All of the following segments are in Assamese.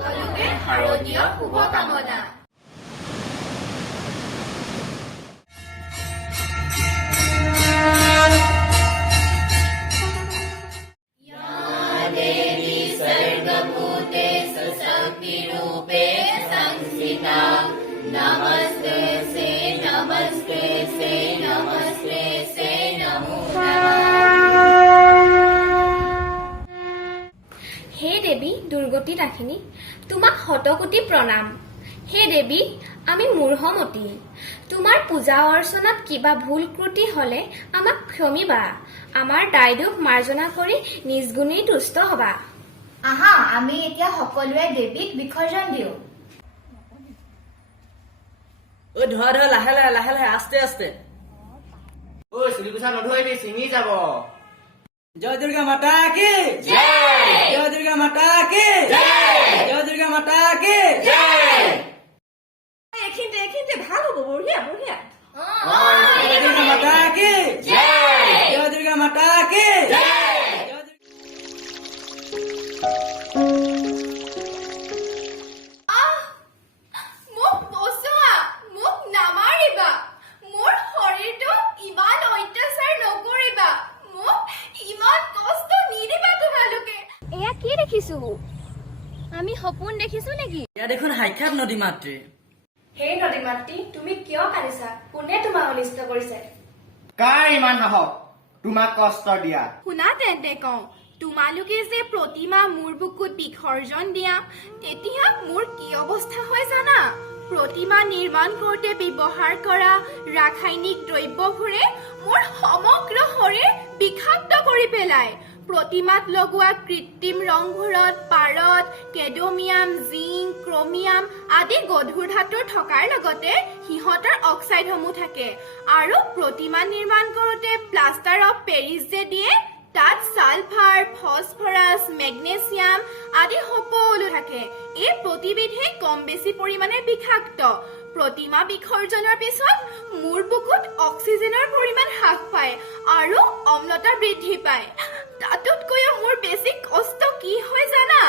সকলোকে শাৰদীয় শুভকামনা। হে দেৱী দুৰ্গতি ৰাখিনী, তোমাক শতকোটি প্ৰণাম। হে দেৱী, আমি মূঢ়মতী, তোমাৰ পূজা অৰ্চনাত কিবা ভুল ত্ৰুটি হলে আমাক ক্ষমিবা। আমাৰ দায় দোষ মাৰ্জনা কৰি নিজ গুণেই তুষ্ট হবা। আহা, আমি এতিয়া সকলোৱে দেৱীক বিসৰ্জন দিওঁ। ধৰা ধৰা, লাহে লাহে লাহে লাহে, আস্তে আস্তে। চুলিকোছা নধৰিবি, ছিঙি যাব। জয় দুৰ্গা মাতা কি জয়, জয় দুৰ্গা মাতা কি জয়, জয় দুৰ্গা মাতা কি জয়। এইখিনিতে ভাল হ'ব, বঢ়িয়া বঢ়িয়া। জয় দুৰ্গা মাতা কি জয়, জয় দুৰ্গা মাতা কি জয়। মোক বচোৱা, মোক নামাৰিবা। মোৰ শৰীৰটো ইমান অত্যাচাৰ নকৰিবা। মোক ইমান কষ্ট নিদিবা তোমালোকে। এয়া কি দেখিছো? আমি সপোন দেখিছো নেকি? এয়া দেখোন সাক্ষাৎ নদী মাতৃ। হে নদী মাতৃ, তুমি কিয় কান্দিছা? কোনে তোমাক অনিষ্ট কৰিছে? কাৰ ইমান সাহস তোমাক কষ্ট দিয়া? শুনা তেন্তে কওঁ, তোমালোকে যে প্ৰতিমা মোৰ বুকুত বিসৰ্জন দিয়া, তেতিয়া মোৰ কি অৱস্থা হয় জানা? প্ৰতিমা নিৰ্মাণ কৰোঁতে ব্যৱহাৰ কৰা ৰাসায়নিক দ্ৰব্যবোৰে মোৰ সমগ্ৰ শৰীৰ বিষাক্ত কৰি পেলায়। প্ৰতিমাত লগোৱা কৃত্ৰিম ৰংবোৰত পাৰত, কেডমিয়াম, জিংক, ক্ৰমিয়াম আদি গধুৰ ধাতু থকাৰ লগতে সিহঁতৰ অক্সাইডসমূহ থাকে। আৰু প্ৰতিমা নিৰ্মাণ কৰোঁতে প্লাষ্টাৰ অফ পেৰিছ যে দিয়ে, তাত ছালফাৰ, ফছফৰাছ, মেগনেছিয়াম আদি সকলো থাকে। এই প্ৰতিবিধে কম বেছি পৰিমাণে বিষাক্ত। প্ৰতিমা বিসৰ্জনৰ পিছত মোৰ বুকুত অক্সিজেনৰ পৰিমাণ হ্ৰাস পায় আৰু অম্লতা বৃদ্ধি পায়। তাতোতকৈও মোৰ বেছি কষ্ট কি হয় জানা?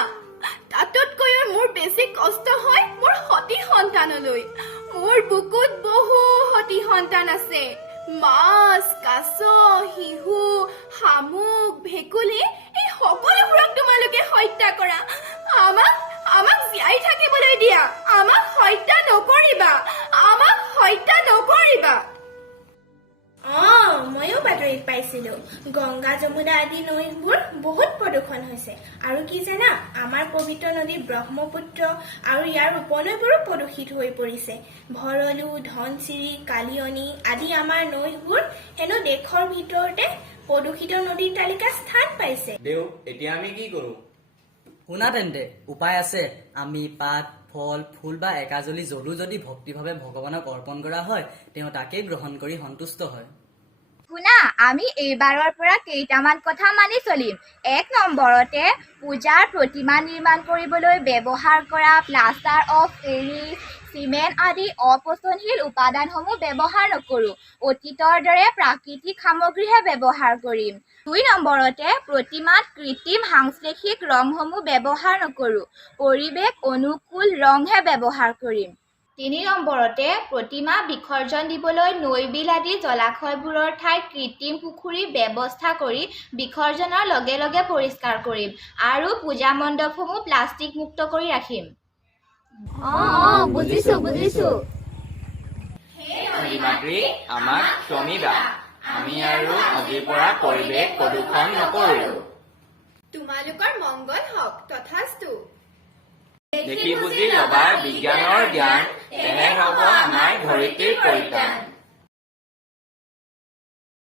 তাতোতকৈও মোৰ বেছি কষ্ট হয় মোৰ সতি সন্তানলৈ। মোৰ বুকুত বহু সতি সন্তান আছে। মাছ, কাছ, শিহু, শামুক, ভেকুলী এই সকলোবোৰক তোমালোকে হত্যা কৰা। আমাক জীয়াই থাকিবলৈ দিয়া। আমাক হত্যা নকৰিবা। আমাক হত্যা নকৰিবা। ময়ো বাতৰিত পাইছিলো, গংগা যমুনা আদি নৈবোৰ বহুত প্ৰদূষণ হৈছে। আৰু কি জানা, আমাৰ পবিত্ৰ নদী ব্ৰহ্মপুত্ৰ আৰু ইয়াৰ উপনৈবোৰো প্ৰদূষিত হৈ পৰিছে। ভৰলু, ধনশিৰি, কালিয়নী আদি আমাৰ নৈবোৰ হেনো দেশৰ ভিতৰতে প্ৰদূষিত নদীৰ তালিকাত স্থান পাইছে। দেউ, এতিয়া আমি কি কৰো? শুনা তেন্তে, উপায় আছে। আমি পাত, ফল, ফুল বা একাজলি জ্বলো যদি ভক্তিভাৱে ভগৱানক অৰ্পণ কৰা হয়, তেওঁ তাকেই গ্ৰহণ কৰি সন্তুষ্ট হয়। শুনা, আমি এইবাৰৰ পৰা কেইটামান কথা মানি চলিম। ১ নম্বৰতে, পূজাৰ প্ৰতিমা নিৰ্মাণ কৰিবলৈ ব্যৱহাৰ কৰা প্লাষ্টাৰ অফ পেৰিছ, চিমেণ্ট আদি অপচনশীল উপাদানসমূহ ব্যৱহাৰ নকৰোঁ। অতীতৰ দৰে প্ৰাকৃতিক সামগ্ৰীহে ব্যৱহাৰ কৰিম। ২ নম্বৰতে, প্ৰতিমাত কৃত্ৰিম সাংশ্লেষিক ৰংসমূহ ব্যৱহাৰ নকৰোঁ। পৰিৱেশ অনুকূল ৰংহে ব্যৱহাৰ কৰিম। ৩ নম্বৰতে, প্ৰতিমা বিসৰ্জন দিবলৈ নৈ, বিল আদি জলাশয়বোৰৰ ঠাইত কৃত্ৰিম পুখুৰীৰ ব্যৱস্থা কৰি বিসৰ্জনৰ লগে লগে পৰিষ্কাৰ কৰিম আৰু পূজা মণ্ডপসমূহ প্লাষ্টিক মুক্ত কৰি ৰাখিম। বুজিছো। নদী মাতৃ, আমাক ক্ষমিবা। আমি আৰু আজিৰ পৰা পৰিৱেশ প্ৰদূষণ নকৰো। তোমালোকৰ মংগল হওক, তথাস্তু। দেখি বুজি ল'বা বিজ্ঞানৰ জ্ঞান, তেহে হ'ব আমাৰ ধৰিত্ৰীৰ পৰিত্ৰাণ।